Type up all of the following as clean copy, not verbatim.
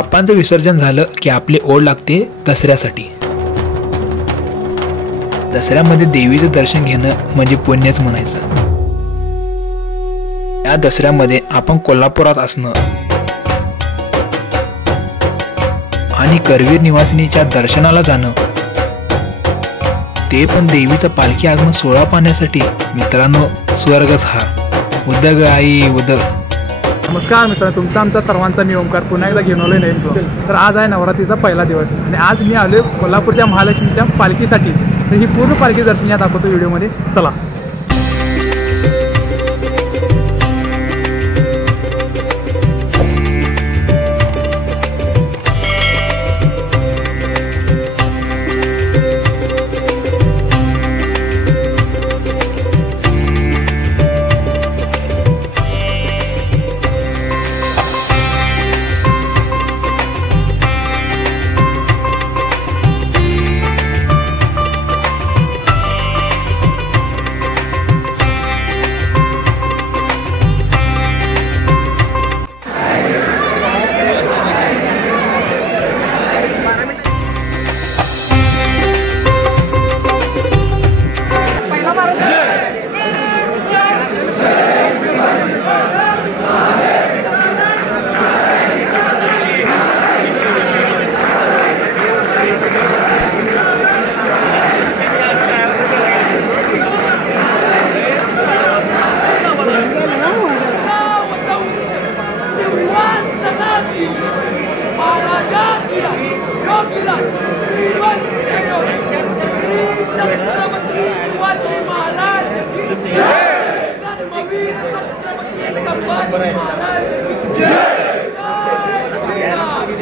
आप्पांचं विसर्जन झालं की आपली ओढ लागते दसऱ्यासाठी। दसऱ्यामध्ये देवीचं दर्शन घेणं म्हणजे पुण्यच म्हणायचं। या दसऱ्यामध्ये आपण कोल्हापुरात असणं आणि करवीर निवासिनीच्या दर्शनाला जाणं, ते पण देवीचं पालखी आगमन सोहळा पाहण्यासाठी, मित्रांनो स्वर्गच हा। उदग आई उदग। नमस्कार मित्रांनो, तुमचा आमचा सर्वांचा मी ओमकार पुन्हा एकदा घेऊन आलोय नवीन ब्लॉग। तर आज आहे नवरात्रीचा पहिला दिवस आणि आज मी आलोय कोल्हापूरच्या महालक्ष्मीच्या पालखीसाठी। तर ही पूर्ण पालखी दर्शन या दाखवतो व्हिडिओमध्ये, चला।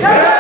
जय